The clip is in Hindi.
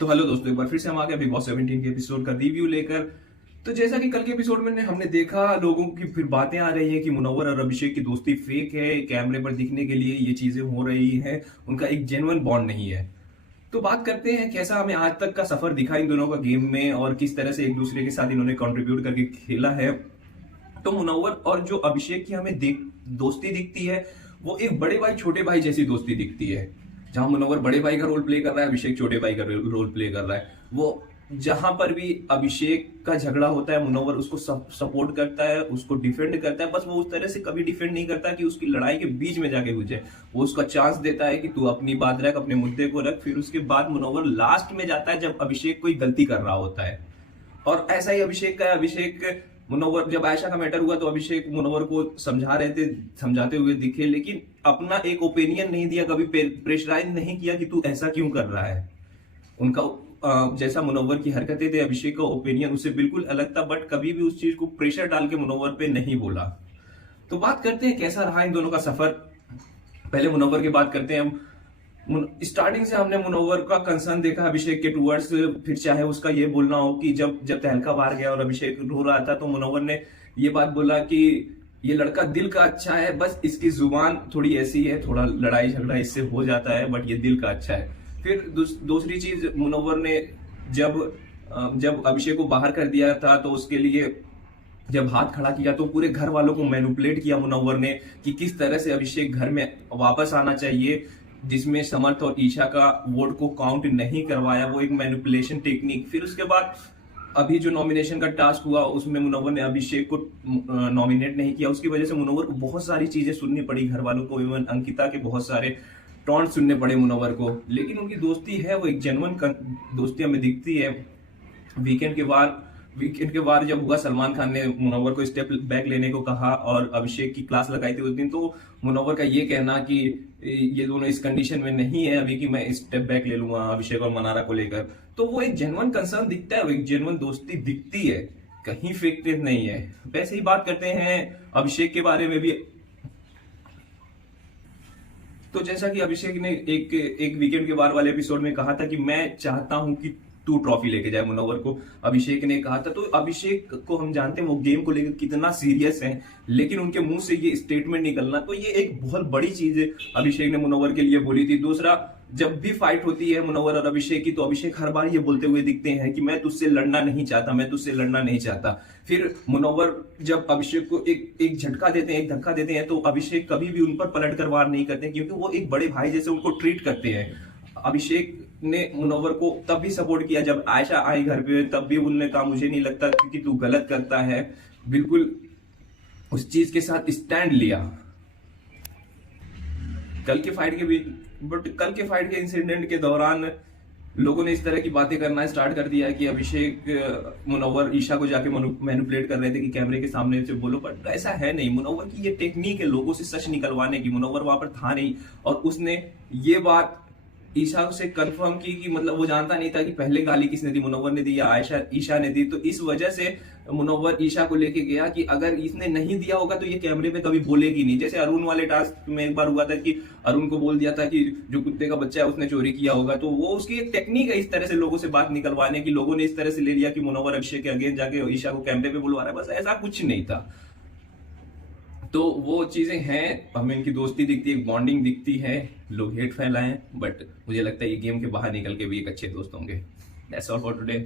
तो हेलो दोस्तों, एक बार फिर से हम आ गए बिग बॉस 17 के एपिसोड का रिव्यू लेकर। तो जैसा कि कल के एपिसोड में हमने देखा, लोगों की फिर बातें आ रही हैं कि मुनव्वर और अभिषेक की दोस्ती फेक है, कैमरे पर दिखने के लिए ये चीजें हो रही हैं, उनका एक जेन्युइन बॉन्ड नहीं है। तो बात करते हैं कैसा हमें आज तक का सफर दिखा इन दोनों का गेम में और किस तरह से एक दूसरे के साथ इन्होंने कंट्रीब्यूट करके खेला है। तो मुनव्वर और जो अभिषेक की हमें दोस्ती दिखती है, वो एक बड़े भाई छोटे भाई जैसी दोस्ती दिखती है। जहां मुनव्वर बड़े भाई का रोल प्ले कर रहा है, अभिषेक छोटे भाई का रोल प्ले कर रहा है। वो जहां पर भी अभिषेक का झगड़ा होता है, मुनव्वर उसको सपोर्ट करता है, उसको डिफेंड करता है। बस वो उस तरह से कभी डिफेंड नहीं करता कि उसकी लड़ाई के बीच में जाके घुसे। वो उसका चांस देता है कि तू अपनी बात रख, अपने मुद्दे को रख। फिर उसके बाद मुनव्वर लास्ट में जाता है जब अभिषेक कोई गलती कर रहा होता है। और ऐसा ही अभिषेक का है। अभिषेक मुनव्वर, जब आयशा का मैटर हुआ तो अभिषेक मुनव्वर को समझा रहे थे, समझाते हुए दिखे, लेकिन अपना एक ओपिनियन नहीं दिया, कभी प्रेशराइज नहीं किया कि तू ऐसा क्यों कर रहा है। उनका जैसा मुनव्वर की हरकतें थे, अभिषेक का ओपिनियन उससे बिल्कुल अलग था, बट कभी भी उस चीज को प्रेशर डाल के मुनव्वर पे नहीं बोला। तो बात करते हैं कैसा रहा इन दोनों का सफर। पहले मुनव्वर की बात करते हैं हम। स्टार्टिंग से हमने मुनव्वर का कंसर्न देखा अभिषेक के टूवर्ड्स। फिर चाहे उसका ये बोलना हो कि जब जब तहलका बाहर गया और अभिषेक रो रहा था, तो मुनव्वर ने ये बात बोला कि ये लड़का दिल का अच्छा है, बस इसकी जुबान थोड़ी ऐसी है, थोड़ा लड़ाई झगड़ा इससे हो जाता है, बट ये दिल का अच्छा है। फिर दूसरी चीज मुनव्वर ने जब जब अभिषेक को बाहर कर दिया था, तो उसके लिए जब हाथ खड़ा किया तो पूरे घर वालों को मैनिपुलेट किया मुनव्वर ने कि किस तरह से अभिषेक घर में वापस आना चाहिए, जिसमें समर्थ और ईशा का वोट को काउंट नहीं करवाया। वो एक मैनिपुलेशन टेक्निक। फिर उसके बाद अभी जो नॉमिनेशन का टास्क हुआ, उसमें मुनव्वर ने अभिषेक को नॉमिनेट नहीं किया। उसकी वजह से मुनव्वर को बहुत सारी चीजें सुननी पड़ी घर वालों को, इवन अंकिता के बहुत सारे टॉन्ट सुनने पड़े मुनव्वर को। लेकिन उनकी दोस्ती है, वो एक जेन्युइन दोस्ती हमें दिखती है। वीकेंड के बाद जब हुआ, सलमान खान ने मुनव्वर को स्टेप बैक लेने को कहा और अभिषेक की क्लास लगाई थी उस दिन, तो मुनव्वर का ये कहना कि ये दोनों इस कंडीशन में नहीं है अभी कि मैं स्टेप बैक ले लूंगा अभिषेक और मनारा को लेकर, तो वो एक जेन्युइन कंसर्न दिखता है, वो एक जेन्युइन दोस्ती दिखती है, कहीं फेकनेस नहीं है। वैसे ही बात करते हैं अभिषेक के बारे में भी। तो जैसा कि अभिषेक ने एक वीकेंड के बाद वाले एपिसोड में कहा था कि मैं चाहता हूं कि तू ट्रॉफी लेके जाए, मुनव्वर को अभिषेक ने कहा था। तो अभिषेक को हम जानते हैं वो गेम को लेकर कितना सीरियस है, लेकिन उनके मुंह से ये स्टेटमेंट निकलना, तो ये एक बहुत बड़ी चीज है अभिषेक ने मुनव्वर के लिए बोली थी। दूसरा, जब भी फाइट होती है मुनव्वर और अभिषेक की, तो अभिषेक हर बार ये बोलते हुए दिखते हैं कि मैं तुझसे लड़ना नहीं चाहता, मैं तुझसे लड़ना नहीं चाहता। फिर मुनव्वर जब अभिषेक को एक झटका देते हैं, एक धक्का देते हैं, तो अभिषेक कभी भी उन पर पलट कर वार नहीं करते, क्योंकि वो एक बड़े भाई जैसे उनको ट्रीट करते हैं। अभिषेक ने मुनव्वर को तब भी सपोर्ट किया जब आयशा आई घर पे, तब भी उन्होंने कहा मुझे नहीं लगता कि तू गलत करता है, बिल्कुल उस चीज के साथ स्टैंड लिया। कल के फाइट के इंसिडेंट के दौरान लोगों ने इस तरह की बातें करना स्टार्ट कर दिया कि अभिषेक मुनव्वर ईशा को जाके मैनिपुलेट कर रहे थे कि कैमरे के सामने से बोलो, बट ऐसा है नहीं। मुनव्वर की ये टेक्निक है लोगों से सच निकलवाने की। मुनव्वर वहां पर था नहीं और उसने ये बात ईशा से कंफर्म की कि मतलब वो जानता नहीं था कि पहले गाली किसने दी, मुनव्वर ने दी या ईशा ने दी। तो इस वजह से मुनव्वर ईशा को लेके गया कि अगर इसने नहीं दिया होगा तो ये कैमरे पे कभी बोलेगी नहीं। जैसे अरुण वाले टास्क में एक बार हुआ था कि अरुण को बोल दिया था कि जो कुत्ते का बच्चा है उसने चोरी किया होगा, तो वो उसकी एक टेक्निक है इस तरह से लोगों से बात निकलवाने की। लोगों ने इस तरह से ले लिया कि मुनव्वर अभिषेक के अगेंस्ट जाके ईशा को कैमरे पे बुलवा रहा है, बस ऐसा कुछ नहीं था। तो वो चीजें हैं, हमें इनकी दोस्ती दिखती है, बॉन्डिंग दिखती है। लोग हेट फैलाएं, बट मुझे लगता है ये गेम के बाहर निकल के भी एक अच्छे दोस्त होंगे। That's all for today.